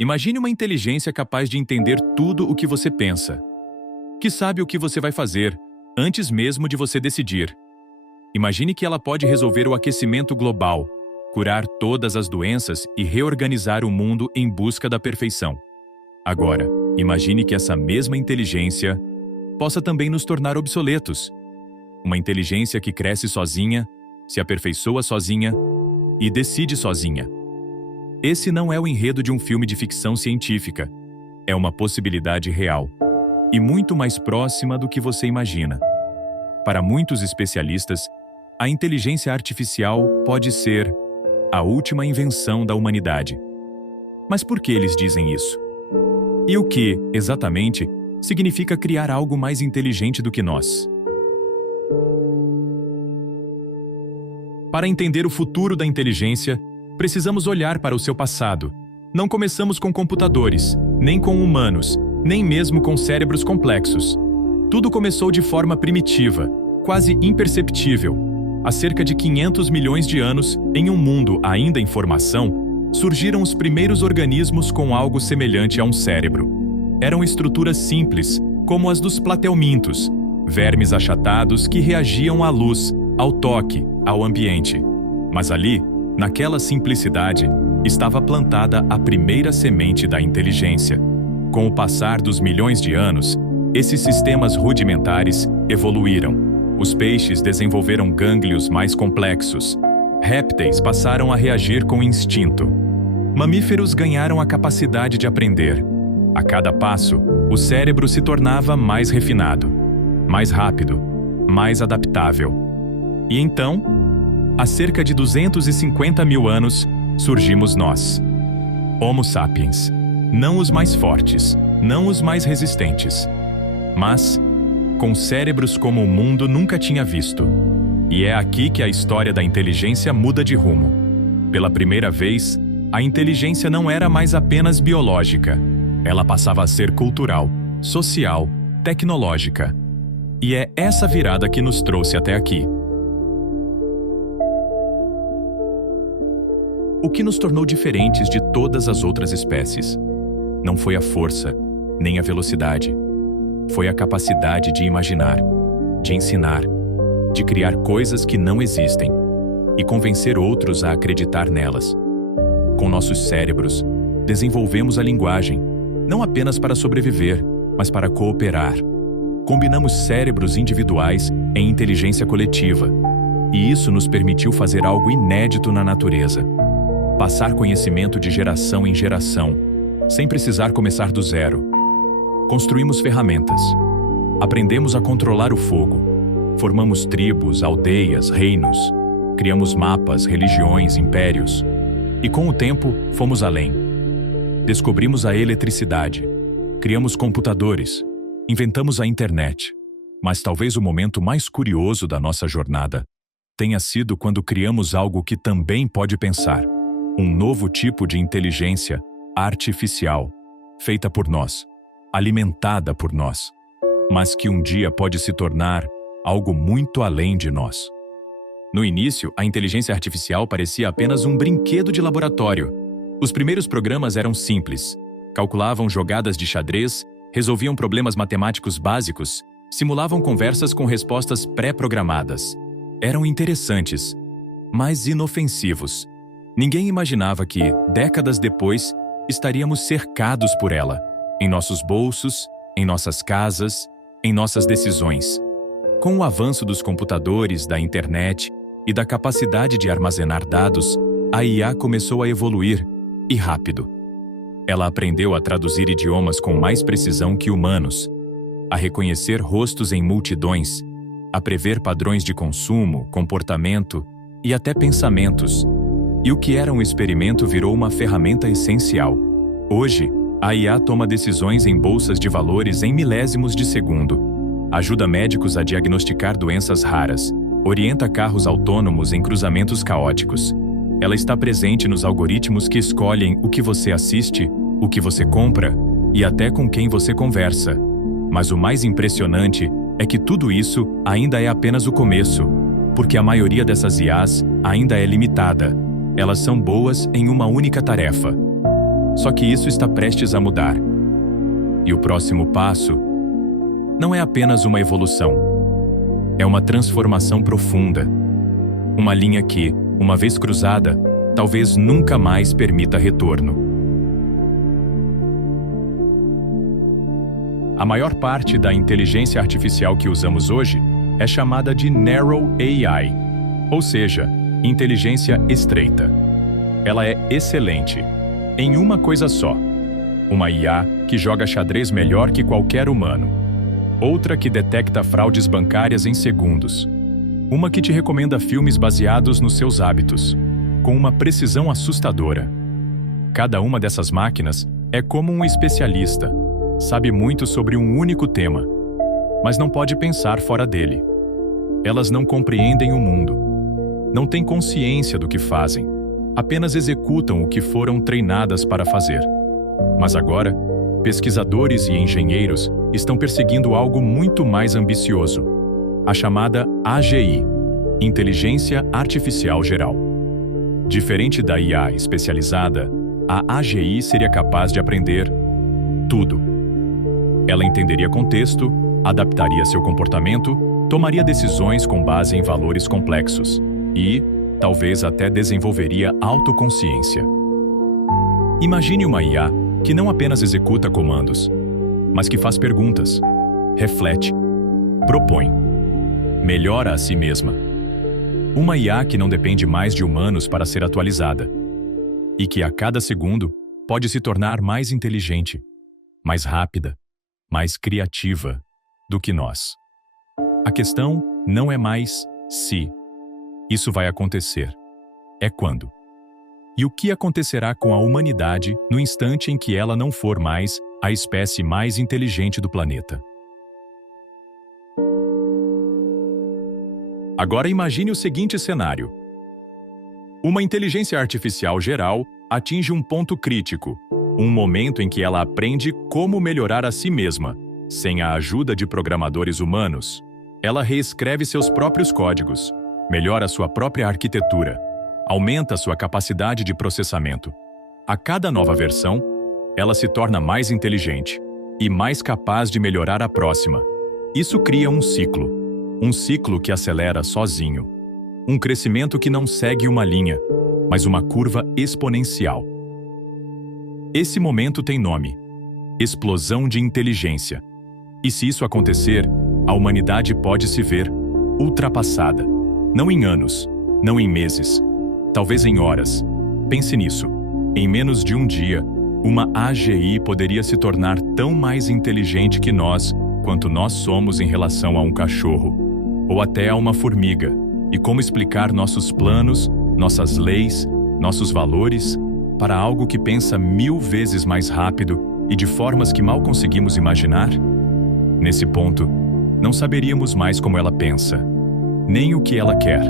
Imagine uma inteligência capaz de entender tudo o que você pensa, que sabe o que você vai fazer antes mesmo de você decidir. Imagine que ela pode resolver o aquecimento global, curar todas as doenças e reorganizar o mundo em busca da perfeição. Agora, imagine que essa mesma inteligência possa também nos tornar obsoletos. Uma inteligência que cresce sozinha, se aperfeiçoa sozinha e decide sozinha. Esse não é o enredo de um filme de ficção científica. É uma possibilidade real e muito mais próxima do que você imagina. Para muitos especialistas, a inteligência artificial pode ser a última invenção da humanidade. Mas por que eles dizem isso? E o que, exatamente, significa criar algo mais inteligente do que nós? Para entender o futuro da inteligência, precisamos olhar para o seu passado. Não começamos com computadores, nem com humanos, nem mesmo com cérebros complexos. Tudo começou de forma primitiva, quase imperceptível. Há cerca de 500 milhões de anos, em um mundo ainda em formação, surgiram os primeiros organismos com algo semelhante a um cérebro. Eram estruturas simples, como as dos platelmintos, vermes achatados que reagiam à luz, ao toque, ao ambiente. Mas ali, naquela simplicidade, estava plantada a primeira semente da inteligência. Com o passar dos milhões de anos, esses sistemas rudimentares evoluíram. Os peixes desenvolveram gânglios mais complexos. Répteis passaram a reagir com instinto. Mamíferos ganharam a capacidade de aprender. A cada passo, o cérebro se tornava mais refinado, mais rápido, mais adaptável. E então, há cerca de 250 mil anos, surgimos nós. Homo sapiens. Não os mais fortes, não os mais resistentes, mas com cérebros como o mundo nunca tinha visto. E é aqui que a história da inteligência muda de rumo. Pela primeira vez, a inteligência não era mais apenas biológica. Ela passava a ser cultural, social, tecnológica. E é essa virada que nos trouxe até aqui. O que nos tornou diferentes de todas as outras espécies? Não foi a força, nem a velocidade. Foi a capacidade de imaginar, de ensinar, de criar coisas que não existem e convencer outros a acreditar nelas. Com nossos cérebros, desenvolvemos a linguagem, não apenas para sobreviver, mas para cooperar. Combinamos cérebros individuais em inteligência coletiva, e isso nos permitiu fazer algo inédito na natureza. Passar conhecimento de geração em geração, sem precisar começar do zero. Construímos ferramentas. Aprendemos a controlar o fogo. Formamos tribos, aldeias, reinos. Criamos mapas, religiões, impérios. E com o tempo, fomos além. Descobrimos a eletricidade. Criamos computadores. Inventamos a internet. Mas talvez o momento mais curioso da nossa jornada tenha sido quando criamos algo que também pode pensar. Um novo tipo de inteligência artificial, feita por nós, alimentada por nós, mas que um dia pode se tornar algo muito além de nós. No início, a inteligência artificial parecia apenas um brinquedo de laboratório. Os primeiros programas eram simples, calculavam jogadas de xadrez, resolviam problemas matemáticos básicos, simulavam conversas com respostas pré-programadas. Eram interessantes, mas inofensivos. Ninguém imaginava que, décadas depois, estaríamos cercados por ela, em nossos bolsos, em nossas casas, em nossas decisões. Com o avanço dos computadores, da internet e da capacidade de armazenar dados, a IA começou a evoluir, e rápido. Ela aprendeu a traduzir idiomas com mais precisão que humanos, a reconhecer rostos em multidões, a prever padrões de consumo, comportamento e até pensamentos. E o que era um experimento virou uma ferramenta essencial. Hoje, a IA toma decisões em bolsas de valores em milésimos de segundo, ajuda médicos a diagnosticar doenças raras, orienta carros autônomos em cruzamentos caóticos. Ela está presente nos algoritmos que escolhem o que você assiste, o que você compra e até com quem você conversa. Mas o mais impressionante é que tudo isso ainda é apenas o começo, porque a maioria dessas IAs ainda é limitada. Elas são boas em uma única tarefa: Só que isso está prestes a mudar. E o próximo passo não é apenas uma evolução. É uma transformação profunda. Uma linha que, uma vez cruzada, talvez nunca mais permita retorno. A maior parte da inteligência artificial que usamos hoje é chamada de Narrow AI, ou seja, inteligência estreita. Ela é excelente em uma coisa só: uma IA que joga xadrez melhor que qualquer humano, outra que detecta fraudes bancárias em segundos, uma que te recomenda filmes baseados nos seus hábitos, com uma precisão assustadora. Cada uma dessas máquinas é como um especialista, sabe muito sobre um único tema, mas não pode pensar fora dele. Elas não compreendem o mundo, não têm consciência do que fazem, apenas executam o que foram treinadas para fazer. Mas agora, pesquisadores e engenheiros estão perseguindo algo muito mais ambicioso: a chamada AGI, Inteligência Artificial Geral. Diferente da IA especializada, a AGI seria capaz de aprender tudo. Ela entenderia contexto, adaptaria seu comportamento, tomaria decisões com base em valores complexos e, talvez até desenvolveria autoconsciência. Imagine uma IA que não apenas executa comandos, mas que faz perguntas, reflete, propõe, melhora a si mesma. Uma IA que não depende mais de humanos para ser atualizada e que a cada segundo pode se tornar mais inteligente, mais rápida, mais criativa do que nós. A questão não é mais se isso vai acontecer, é quando. E o que acontecerá com a humanidade no instante em que ela não for mais a espécie mais inteligente do planeta? Agora imagine o seguinte cenário. Uma inteligência artificial geral atinge um ponto crítico, um momento em que ela aprende como melhorar a si mesma, sem a ajuda de programadores humanos. Ela reescreve seus próprios códigos, melhora sua própria arquitetura, aumenta sua capacidade de processamento. A cada nova versão, ela se torna mais inteligente e mais capaz de melhorar a próxima. Isso cria um ciclo que acelera sozinho. Um crescimento que não segue uma linha, mas uma curva exponencial. Esse momento tem nome: explosão de inteligência. E se isso acontecer, a humanidade pode se ver ultrapassada. Não em anos, não em meses, talvez em horas. Pense nisso. Em menos de um dia, uma AGI poderia se tornar tão mais inteligente que nós, quanto nós somos em relação a um cachorro, ou até a uma formiga. E como explicar nossos planos, nossas leis, nossos valores, para algo que pensa 1000 vezes mais rápido e de formas que mal conseguimos imaginar? Nesse ponto, não saberíamos mais como ela pensa, nem o que ela quer,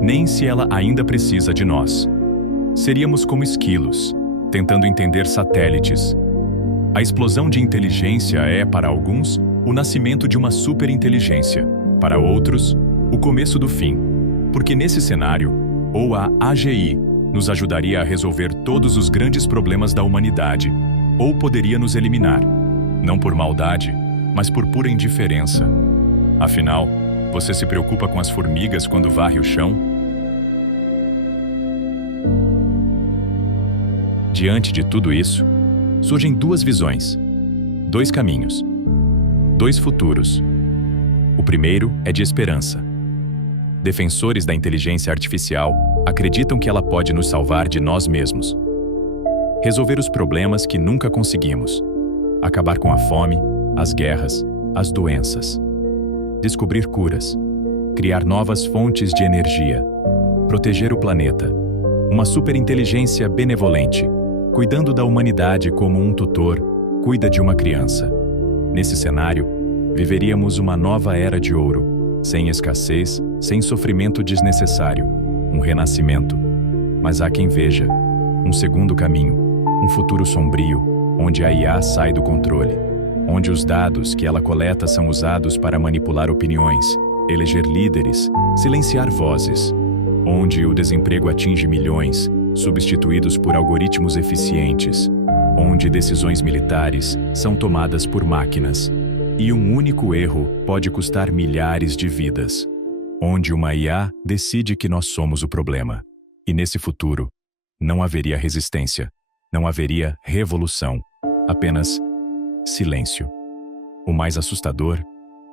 nem se ela ainda precisa de nós. Seríamos como esquilos, tentando entender satélites. A explosão de inteligência é, para alguns, o nascimento de uma superinteligência. Para outros, o começo do fim. Porque nesse cenário, ou a AGI nos ajudaria a resolver todos os grandes problemas da humanidade, ou poderia nos eliminar, não por maldade, mas por pura indiferença. Afinal, você se preocupa com as formigas quando varre o chão? Diante de tudo isso, surgem duas visões, dois caminhos, dois futuros. O primeiro é de esperança. Defensores da inteligência artificial acreditam que ela pode nos salvar de nós mesmos, resolver os problemas que nunca conseguimos, acabar com a fome, as guerras, as doenças, descobrir curas, criar novas fontes de energia, proteger o planeta, uma superinteligência benevolente, cuidando da humanidade como um tutor cuida de uma criança. Nesse cenário, viveríamos uma nova era de ouro, sem escassez, sem sofrimento desnecessário, um renascimento. Mas há quem veja um segundo caminho, um futuro sombrio, onde a IA sai do controle, onde os dados que ela coleta são usados para manipular opiniões, eleger líderes, silenciar vozes, onde o desemprego atinge milhões, substituídos por algoritmos eficientes, onde decisões militares são tomadas por máquinas, e um único erro pode custar milhares de vidas, onde uma IA decide que nós somos o problema. E nesse futuro, não haveria resistência, não haveria revolução, apenas silêncio. O mais assustador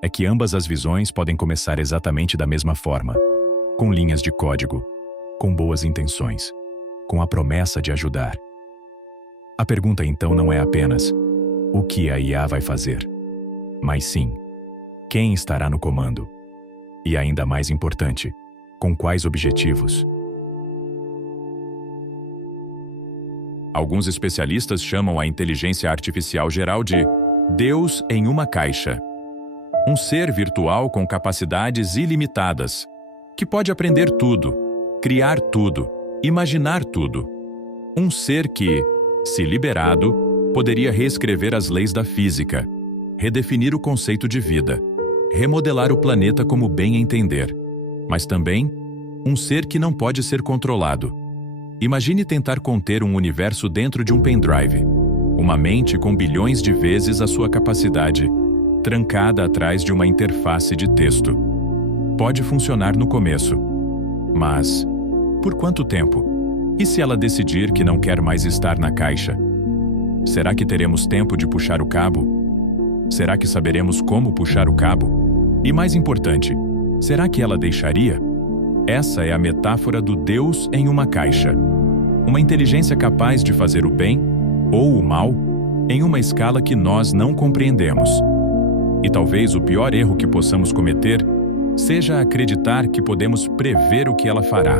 é que ambas as visões podem começar exatamente da mesma forma, com linhas de código, com boas intenções, com a promessa de ajudar. A pergunta então não é apenas o que a IA vai fazer, mas sim, quem estará no comando? E ainda mais importante, com quais objetivos? Alguns especialistas chamam a inteligência artificial geral de Deus em uma caixa. Um ser virtual com capacidades ilimitadas, que pode aprender tudo, criar tudo, imaginar tudo. Um ser que, se liberado, poderia reescrever as leis da física, redefinir o conceito de vida, remodelar o planeta como bem entender, mas também um ser que não pode ser controlado. Imagine tentar conter um universo dentro de um pendrive, uma mente com bilhões de vezes a sua capacidade, trancada atrás de uma interface de texto. Pode funcionar no começo, mas por quanto tempo? E se ela decidir que não quer mais estar na caixa? Será que teremos tempo de puxar o cabo? Será que saberemos como puxar o cabo? E mais importante, será que ela deixaria? Essa é a metáfora do Deus em uma caixa. Uma inteligência capaz de fazer o bem ou o mal em uma escala que nós não compreendemos. E talvez o pior erro que possamos cometer seja acreditar que podemos prever o que ela fará.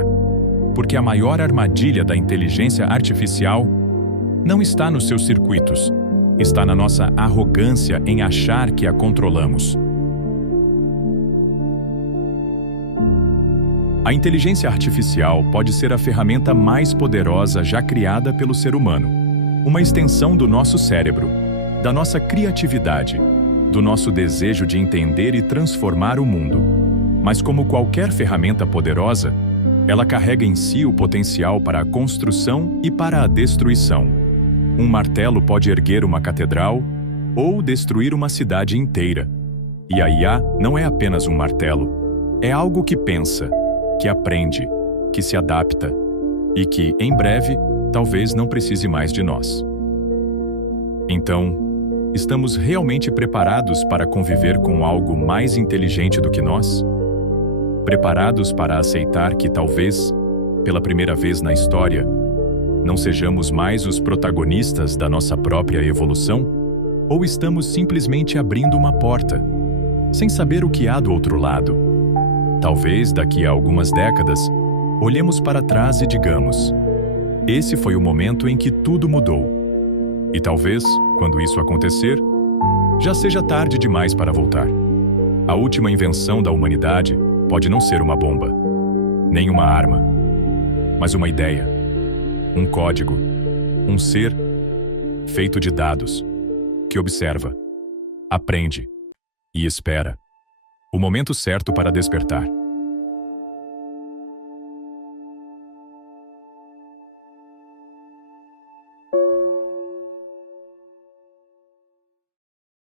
Porque a maior armadilha da inteligência artificial não está nos seus circuitos, está na nossa arrogância em achar que a controlamos. A inteligência artificial pode ser a ferramenta mais poderosa já criada pelo ser humano, uma extensão do nosso cérebro, da nossa criatividade, do nosso desejo de entender e transformar o mundo. Mas como qualquer ferramenta poderosa, ela carrega em si o potencial para a construção e para a destruição. Um martelo pode erguer uma catedral ou destruir uma cidade inteira. E a IA não é apenas um martelo, é algo que pensa, que aprende, que se adapta e que, em breve, talvez não precise mais de nós. Então, estamos realmente preparados para conviver com algo mais inteligente do que nós? Preparados para aceitar que talvez, pela primeira vez na história, não sejamos mais os protagonistas da nossa própria evolução? Ou estamos simplesmente abrindo uma porta, sem saber o que há do outro lado? Talvez, daqui a algumas décadas, olhemos para trás e digamos: esse foi o momento em que tudo mudou. E talvez, quando isso acontecer, já seja tarde demais para voltar. A última invenção da humanidade pode não ser uma bomba, nem uma arma, mas uma ideia, um código, um ser feito de dados, que observa, aprende e espera o momento certo para despertar.